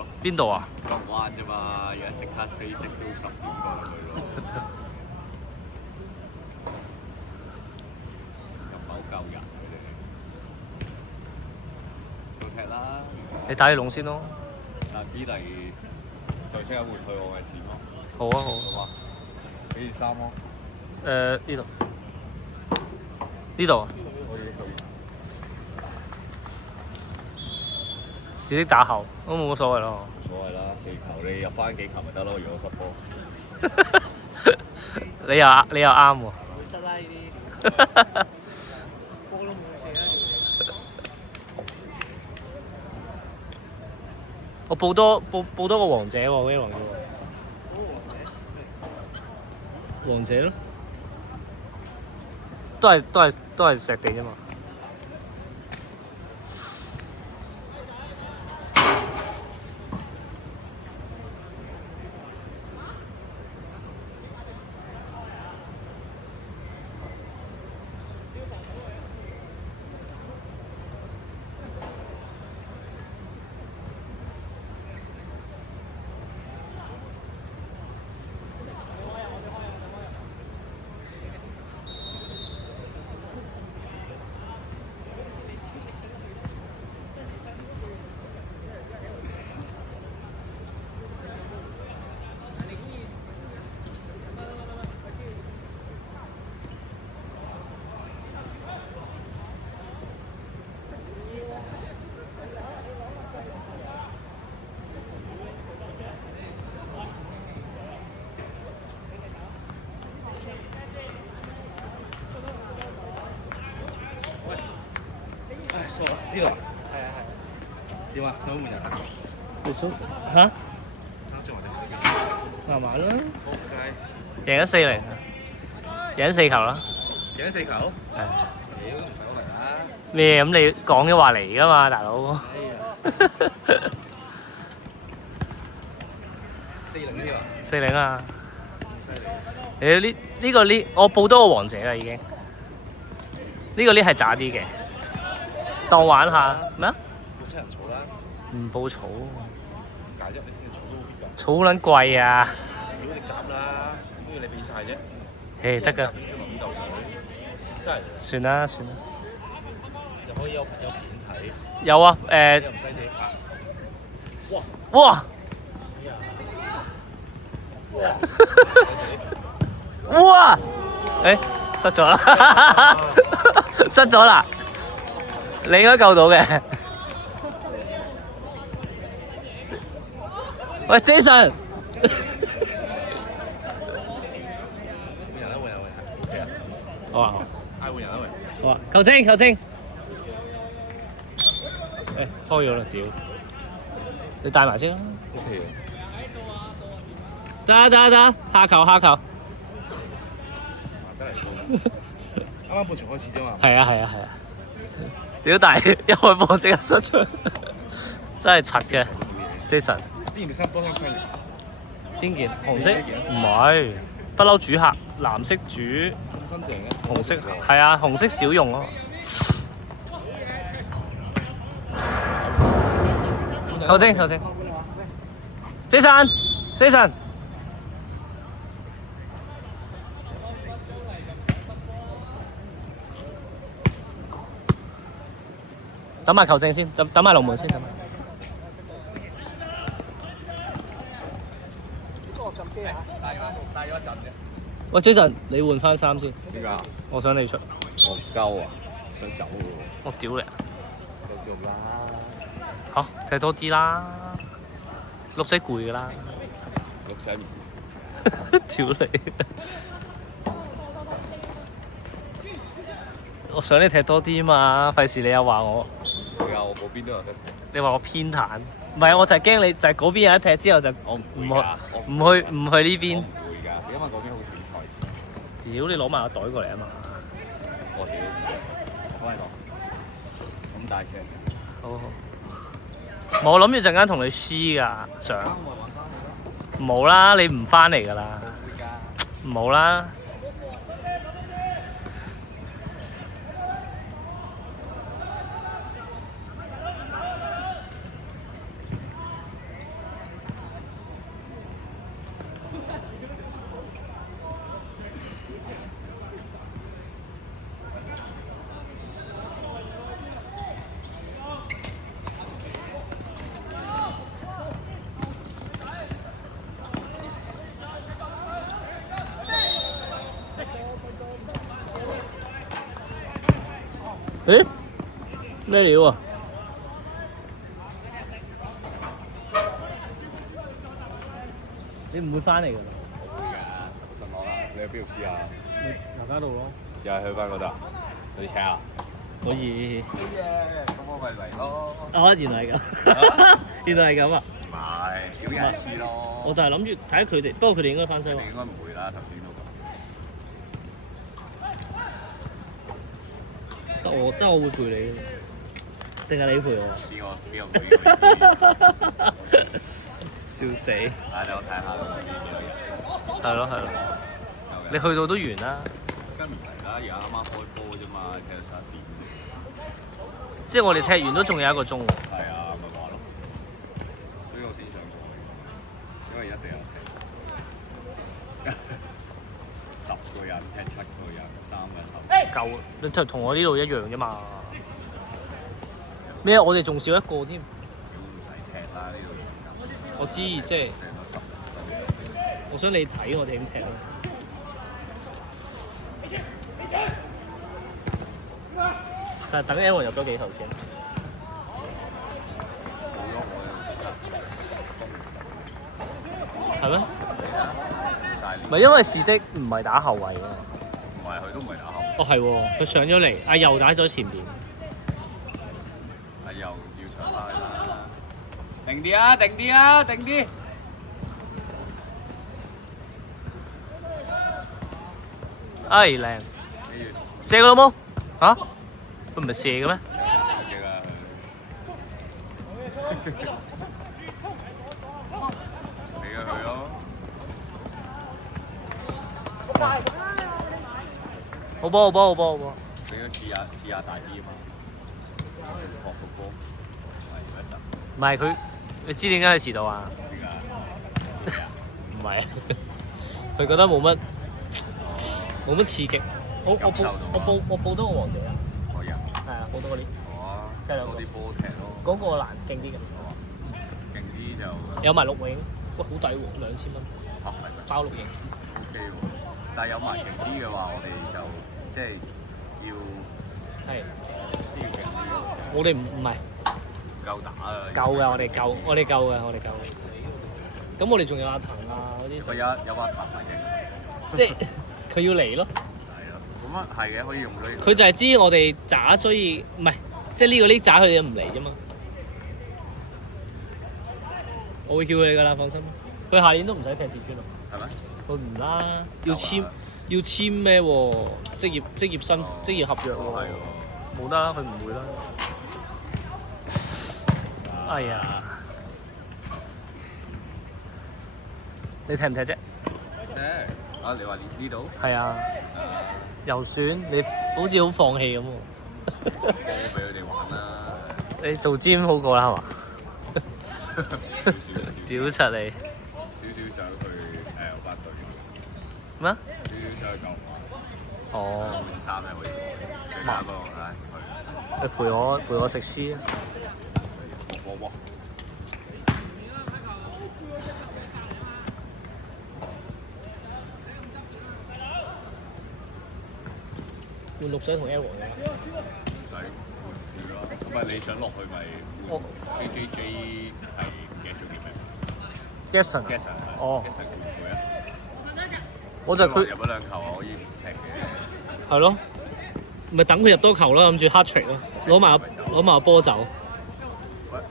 咯。邊度啊？港灣啫嘛，而家即刻飛的都10點過去咯。又唔係好夠人佢哋。到踢啦。你打羽龍先咯。嗱 B 嚟就即刻換去我嘅錢咯。好啊好。好啊。幾件衫咯？呢度。呢度。可以可以。是的打後都冇乜所謂咯。冇所謂啦，4球你入翻幾球咪得咯，如果失波。你又啱喎。會失啦呢啲。波都冇射啦。我報多個王者喎，嗰啲王者。王者咯。都係石地啫嘛。傻啦，呢度。係啊係。點啊？想換人啊？嚇？啱咗我哋。慢慢啦。仆街。贏咗4-0，贏咗4球啦。贏咗4球？係。屌，唔使我嚟啦。咩？咁你講嘅話嚟㗎嘛，大佬。4-0呢啲啊？4-0啊！犀利。我報多個王者啦已經。呢個係渣啲嘅，當玩下咩啊？報7人草啦。唔報草。點解啫？你啲草都好啲㗎。草撚貴啊！如果你夾啦，都要你俾晒啫。得㗎。點知落5嚿水？真係。算啦算啦。又可以有片睇。有啊又唔使自己拍。哇！哇！失咗啦！失咗啦！你應該救到嘅。喂 ，Jason！ 換人啦，換人，OK 啊？好啊，嗌換人啦喂！好啊，球清球清。拖咗啦，屌！你帶埋先啦。 OK 得，下球。得嚟啱啱半場開始啫嘛。係啊。屌！但係一開波即刻失出，真係柒嘅 Jason。呢件衫幫襯新嘅。邊件？紅色？唔係，不嬲主客，藍色主，新淨嘅。紅色係啊，紅色少用咯。球證，Jason。等埋球證先，等埋龍門先，等埋。帶咗一陣啫。喂 Jason，你換翻衫先。點解？我想你出。我鳩啊！想走喎。我屌你啊！繼續啦。好，踢多啲啦。綠仔攰㗎啦。綠仔唔。屌你！我想你踢多啲嘛，費事你又話我。會啊，我嗰邊都有得踢。你話我偏袒？唔係，我就係驚你就係嗰邊有一踢之後就我唔唔會㗎。去呢邊。我唔會㗎，因為嗰邊好少賽事。屌你攞埋個袋過嚟啊嘛！我屌，我嚟講，咁大隻。好。我諗住陣間同你黐㗎，相。冇啦，你唔翻嚟㗎啦。冇啦。誒咩料啊？你唔會翻嚟㗎啦？會㗎，信我啦。你去邊度試下？牛家道咯。又係去翻嗰度啊？嗰啲車啊？可以。好嘢，咁我咪嚟咯。哦，原來係咁，原來係咁啊！唔係，表演一次咯。我就係諗住睇下佢哋，不過佢哋應該翻西灣。你應該唔會啦，頭先都咁。得我會陪你，定係你陪我？邊個陪你？笑死！啊，你我睇下佢幾多人。係咯。你去到都完啦。梗唔係啦，而家啱啱開波啫嘛，踢到11點。即係我哋踢完都仲有1個鐘喎。係啊，咪話咯。所以我先上過去，因為一定有踢。10個人踢7個人，3人10。夠，你同我呢度一樣啫嘛。咩？我哋仲少1個添。咁唔使踢啦，呢度我知，即係成咗10。我想你睇我哋點踢咯。但係等 L 入咗幾球先？係咩？唔係因為士的唔係打後衞喎。唔係，佢都唔係打後。哦係喎，佢上咗嚟，阿佑打咗前邊。阿佑要搶翻去啦！定啲啊！定啲啊！定啲！哎靚，跟住射佢老母嚇？佢唔係射嘅咩？嘅啦，俾咗佢咯。好波！俾佢試下大啲啊嘛，學個波，唔係佢，你知點解佢遲到啊？點解？唔係，佢覺得冇乜刺激。我報多個王者啊！可以啊！係啊，報多嗰啲。好啊，計兩個多啲波踢咯。嗰個難勁啲嘅，勁啲就有埋錄影，喂好抵喎，2000蚊係咪包錄影。 ？OK 喎，但係有埋勁啲嘅話，我哋就即係要係，都要勁啲喎。我哋唔係夠打啊！夠嘅，我哋夠嘅。咁我哋仲有阿騰啊嗰啲，佢有把彈埋嘅，即係佢要嚟咯。係咯，咁啊係嘅，可以用到呢個。佢就係知我哋渣，所以唔係即係呢個呢渣佢哋唔嚟啫嘛。我會叫佢㗎啦，放心。佢下年都唔使踢至尊咯。係咩？佢唔啦，要簽咩喎？職業合約喎。冇得啦，佢唔會啦。哎呀！你踢唔踢啫？啊！你話呢度？係啊，又選你好似好放棄咁喎。波俾佢哋玩啦。你做 gym 好過啦，係嘛？屌柒你！少少想去歐巴隊。咩？少少想去舊馬。哦，換衫咧可以。最啱嗰個唉，你陪我食絲啊！哇！換綠水同 L 王嘅。唔使換咯。咁啊，你想落去咪換 JJJ 係唔記得咗叫咩 Gaston。 ？Gaston 哦 Gaston 會唔會啊？我就佢入咗2球啊，可以唔踢嘅。係咯，咪等佢入多球咯，諗住 hat trick 咯，攞埋個波走。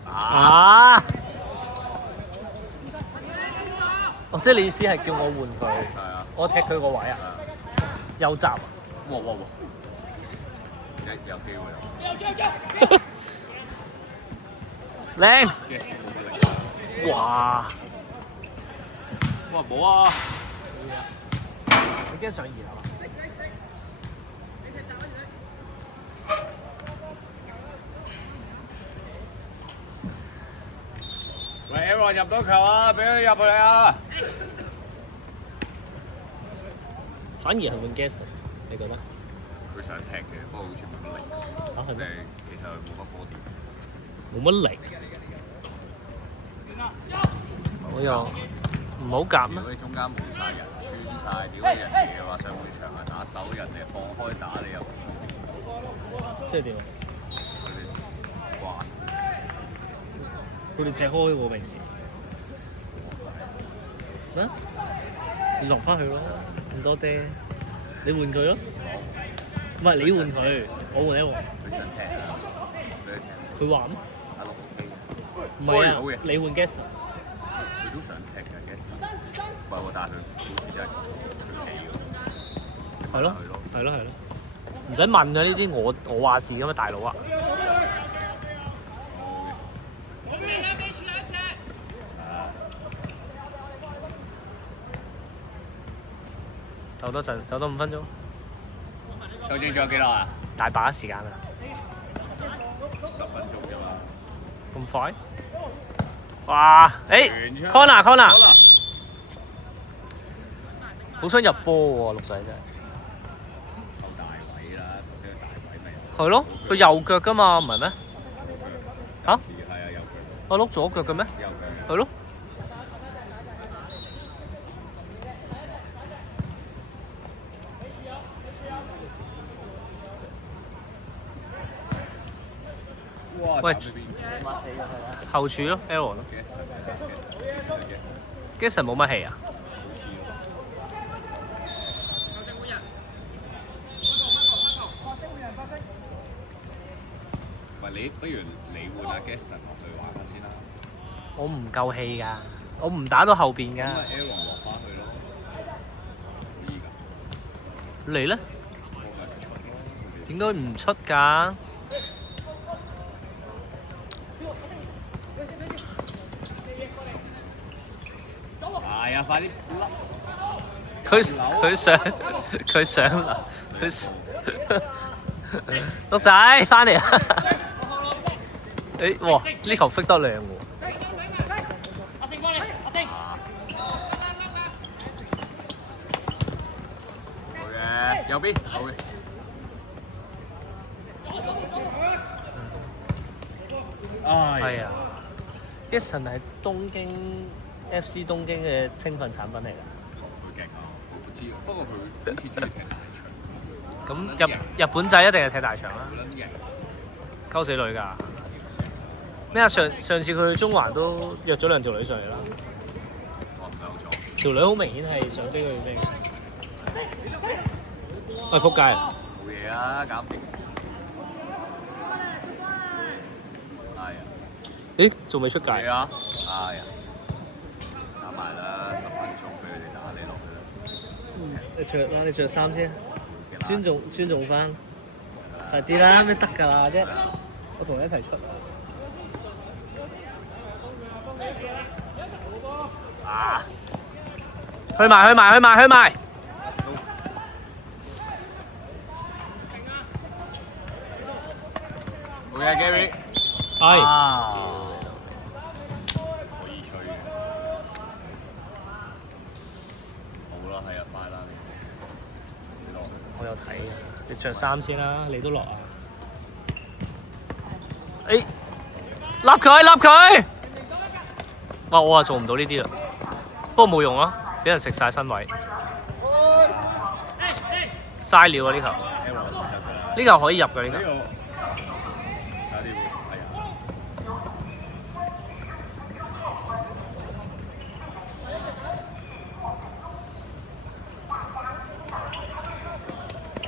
啊！哦，即係你意思係叫我換佢？係啊。我踢佢個位啊？右閘啊？哇！有機會有。靚！ Gaston 冇乜力。哇！哇！冇啊！你驚上2樓啊？喂 ，Aaron 入到球啊！俾佢入嚟啊！反而係換 Gaston，你覺得？佢想踢嘅，不過好似冇乜力。啊係咩？其實佢冇乜波點。冇乜力。我又唔好夾咩如？果你中間冇晒人，穿晒，屌人哋嘅話上半場係打手，人哋放開打你又唔即係點啊？佢哋慣。佢哋踢開喎平時。咩？你落翻去咯，咁多爹，你換佢咯。唔係你換佢，我換 L。佢想踢啊！佢佢話咩？阿六飛。唔係啊好嘅，你換 Gaston。佢都想踢嘅 Gaston。唔係喎，但係佢好似真係佢企喎。係咯，係咯，係咯。唔使問啊！呢啲我話事㗎嘛，大佬啊！走多陣，走多5分鐘。究竟仲有幾耐啊？大把時間啊！ 10分鐘啫嘛。咁快？哇！誒 corner， 好想入波喎，六仔真係。夠大位啦，頭先個大位咪。係咯，佢右腳㗎嘛，唔係咩？嚇？係啊，右腳。我碌左腳嘅咩？右腳。係咯。喂，後柱咯 ，L 咯。Jason 冇乜氣啊？喂，你不如你換阿 Gaston 落去玩下先啦。我唔夠氣㗎，我唔打到後邊㗎。咁咪 Aaron 落翻去咯。可以㗎。你咧？點解唔出㗎？係啊，快啲佢上啦，六仔翻嚟啊！哇！呢球飛得靚喎。阿勝幫你，阿勝。好嘅，右邊，好嘅。係啊 ，Jason 係東京 FC 東京嘅青訓產品嚟㗎。佢勁啊！我知，不過佢好似中意踢大場。咁日本仔一定係踢大場啦。溝死女㗎。咩啊？上次佢去中環都約咗2條女上嚟啦。我唔係好錯。條女好明顯係想飛佢飛。喂，仆街啊！冇嘢啊，搞唔掂。係啊。咦？仲未出界？係啊。係啊。打埋啦，10分鐘俾佢哋打你落去啦。你着啦，你着衫先，尊重翻，快啲啦，咩得㗎啦啫？我同你一齊出啊！去埋！好嘅，Gary。係。可以吹嘅。好啦，係啊，快啦你落去。我有睇嘅，你着衫先啦，你都落啊！立佢！哇！我話做唔到呢啲啦，不過冇用啊，俾人食晒身位，嘥料啊呢球！呢球可以入嘅呢球。搞掂，係啊。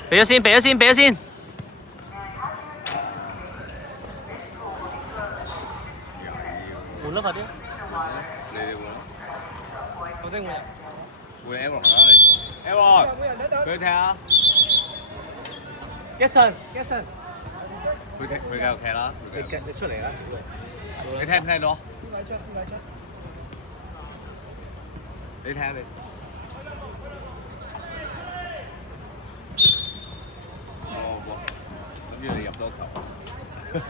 俾咗先。換啦，快啲！你哋換。我先換。換 Aaron 啦你。Aaron，俾佢踢啊！ Jason，佢繼續踢啦。你出嚟啦！你聽唔聽到？你聽你。諗住你入多球，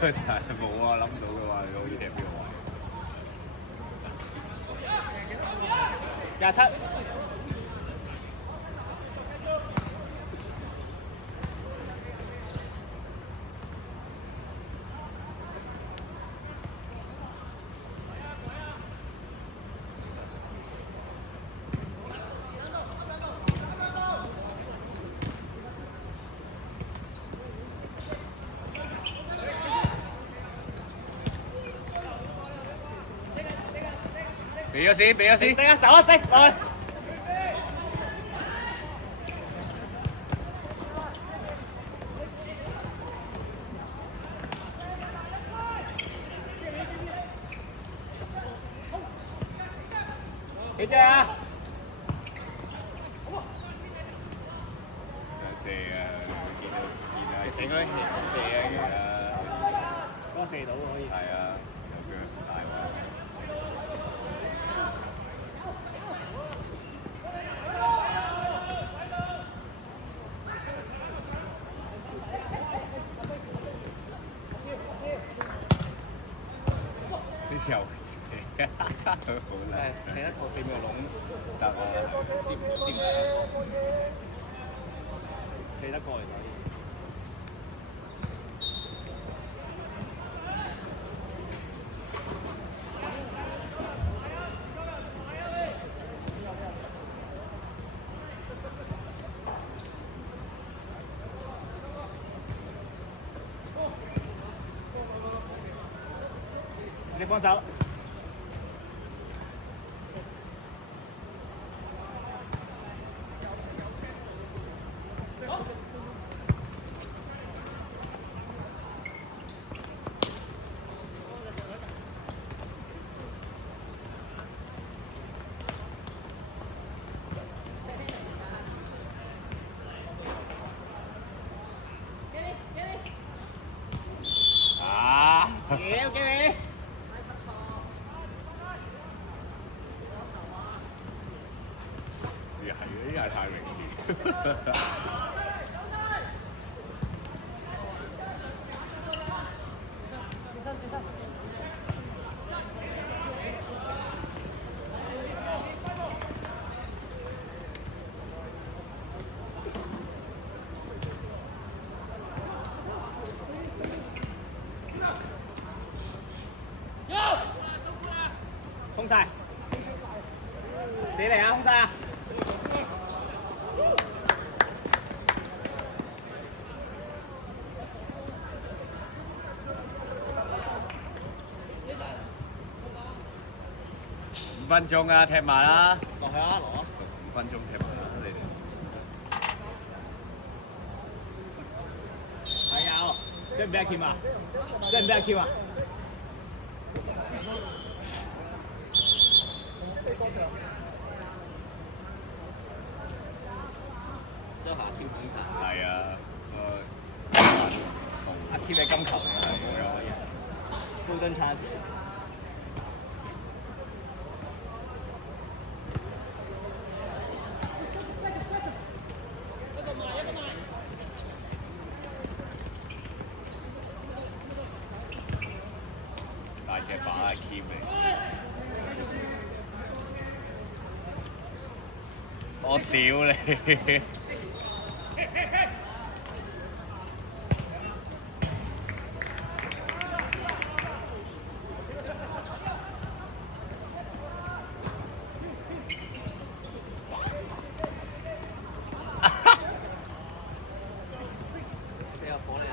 但係冇啊！諗唔到嘅話，你可以踢邊個位？27。俾咗先，俾咗先。死啊！走啊！死落去。幾隻啊？射啊！見到死佢射係啊！嗰個射到可以。係啊，有腳大喎。又射，好叻！射一個幾秒籠得啊，接唔到？射得過嚟可以。你幫手。啊！屌你！又係嗰啲係太明顯。空晒，自己嚟啊！空晒啊！5分鐘啊，踢埋啦！落去啊，攞。 5分鐘踢埋啦，你哋。係啊，真唔俾阿劍啊！真唔俾阿劍啊！雙下跳警察。係啊，阿 K 嘅金球嚟嘅，可以。Golden chance。大隻把係 Kim 嚟。我屌你！你有火嚟啊！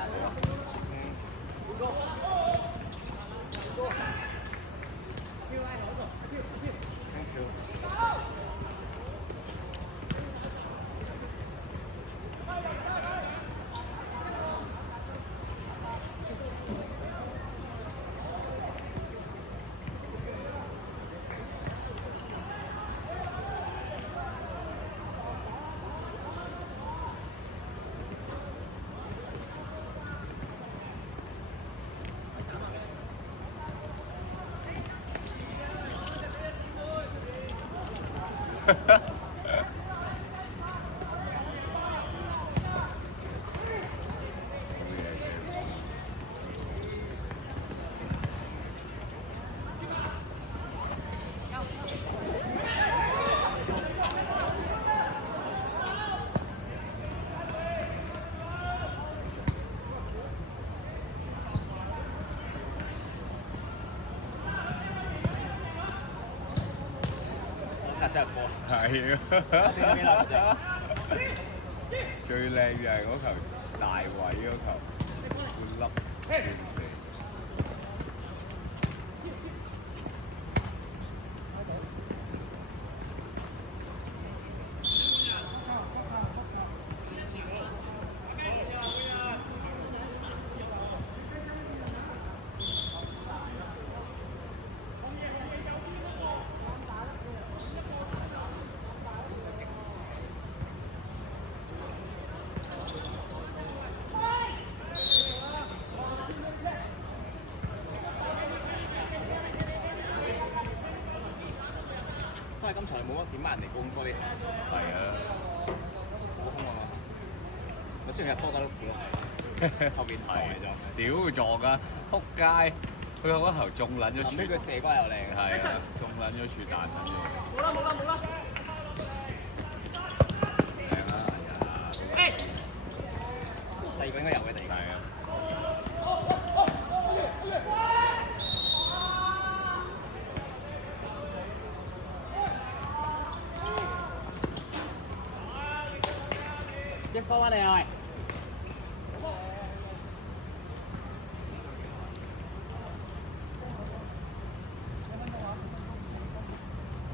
射波。係啊！正幾難啫。最靚就係嗰球大位嗰球，半粒半射。翻去今場冇乜點乜人哋攻區，係啊，好空啊！咪雖然係波架都苦咯，後邊撞嚟咗。屌撞啊！撲街！佢嗰頭中撚咗柱，後尾佢射瓜又靚。係啊，中撚咗柱彈撚咗。冇啦冇啦冇啦！靚啦，第二個應該有嘅地。係啊。一波啊你係。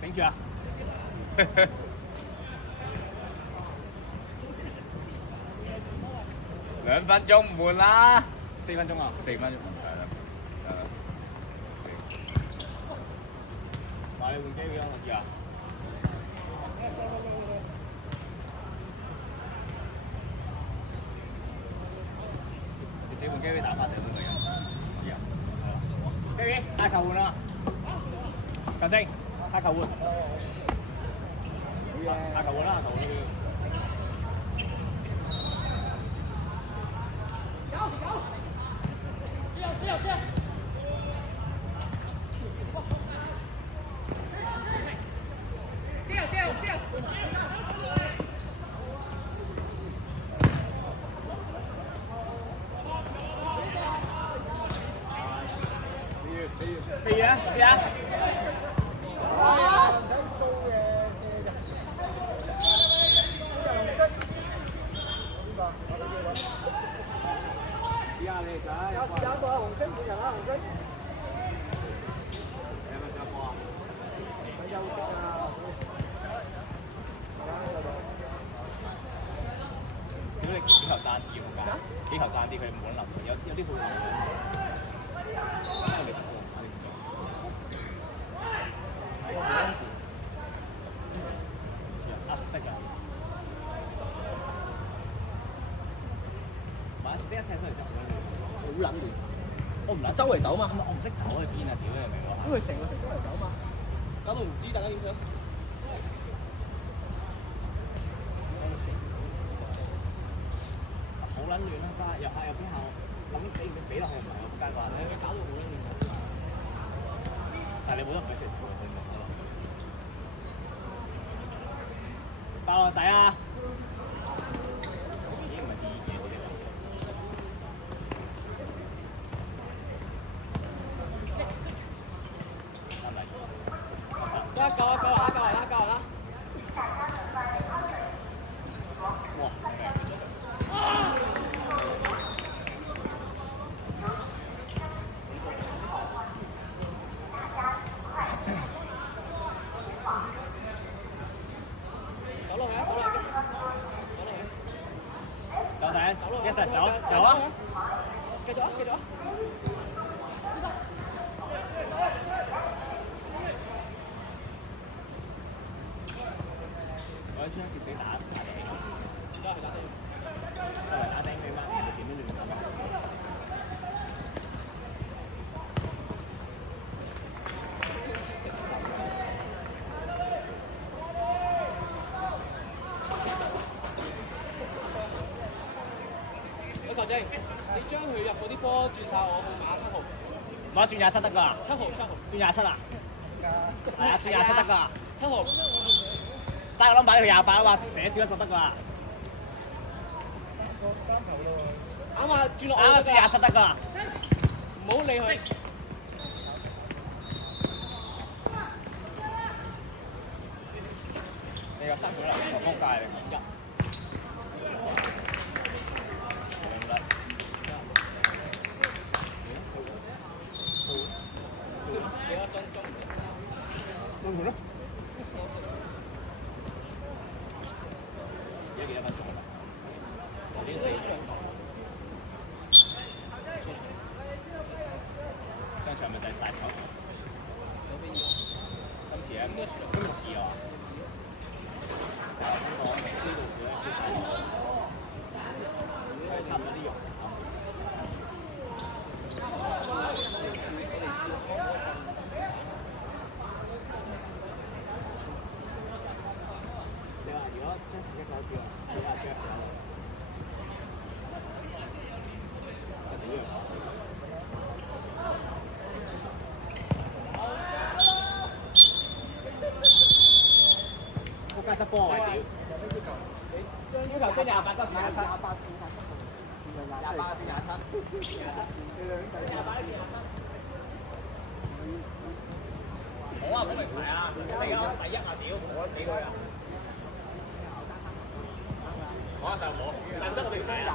頂住啊2分鐘唔換啦！4分鐘啊！4分鐘係啦，得啦。話你換機會啊，我知啊。你自己換機會打翻定都得嘅。知啊。機會，嗌球換啦！球證，嗌球換。嗌球換啦！球換。試啊！試啊！如果你幾球爭啲㗎？幾球爭啲佢唔可能淋，有啲會淋。好撚亂，我唔撚周圍走嘛，我唔識走去邊啊！屌你明唔明？因為成個城周圍走嘛，搞到唔知大家點想。好撚亂啊！花又下又邊後，諗俾落去唔係我街話，你搞到好撚亂。但係你冇得唔俾食，爆落底啊！已經唔係第二嘢嚟。一夠啦！哇！走落去啊！走落去！一齊走啊！繼續啊！我喺張傑死打頂，都係打頂，都係打頂佢乜？人哋點都亂打。喂，球證，你將佢入嗰啲波轉晒我號碼7號。唔係轉27得㗎。7號。轉27啊？係啊，轉27得㗎。7號。揸個 number 佢28啊嘛，寫少一個得㗎。3頭咯喎。啱啊，轉落我轉27得㗎。唔好理佢。你個3球嚟，我撲街你。幾多分鐘？而家幾多分鐘啊？呢4上場咪就係大球場。今次咧都6次啊！香港呢度少咧，差唔多啲用。仆街執波啊！屌！要求即係28個27，28轉27，好啊，冇名牌啊，第一啊屌，我俾佢啊！我就冇，就得個名牌啊！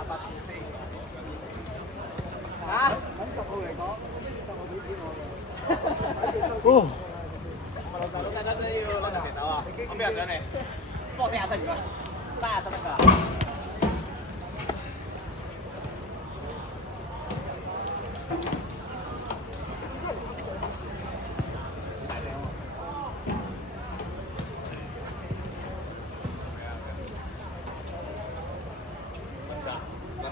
嚇？咁10號嚟講，10號幾錢我嘅？哦。老細得唔得要攞隻蛇手啊？咁邊個獎你？幫我37元啊，37得㗎。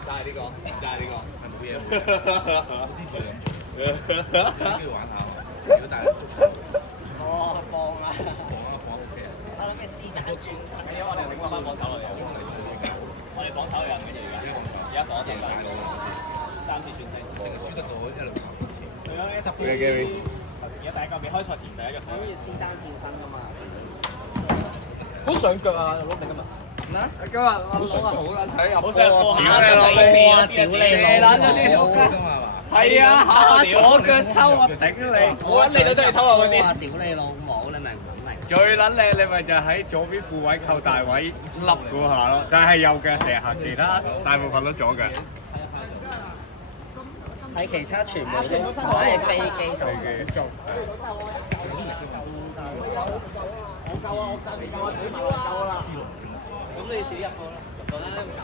齋呢個，齋呢個，係冇嘢冇。之前諗住玩下喎，如果大家哦，放啊！放 OK 啊！我諗咩師奶轉身，因為我哋揾翻榜首嚟，我哋榜首嚟緊嘅而家講定晒佬3次轉身，輸得到一路跑前。係啊，10個嘅。而家第一個未開賽前第一個。諗住師丹轉身㗎嘛？好上腳啊！攞你今日。今日我攞好撚想入波啊！屌你老母！係啊，下左腳抽我頂你！我揾你都真係抽我先。屌你老母！你明唔明？最撚靚你咪就喺左邊副位扣大位笠嗰下咯，就係右腳成日行，其他大部分都左腳。喺其他全部都擺喺飛機度做。我夠啊！我暫時夠啊！自己埋落夠啦。咁你自己入波啦，入波啦，唔搞。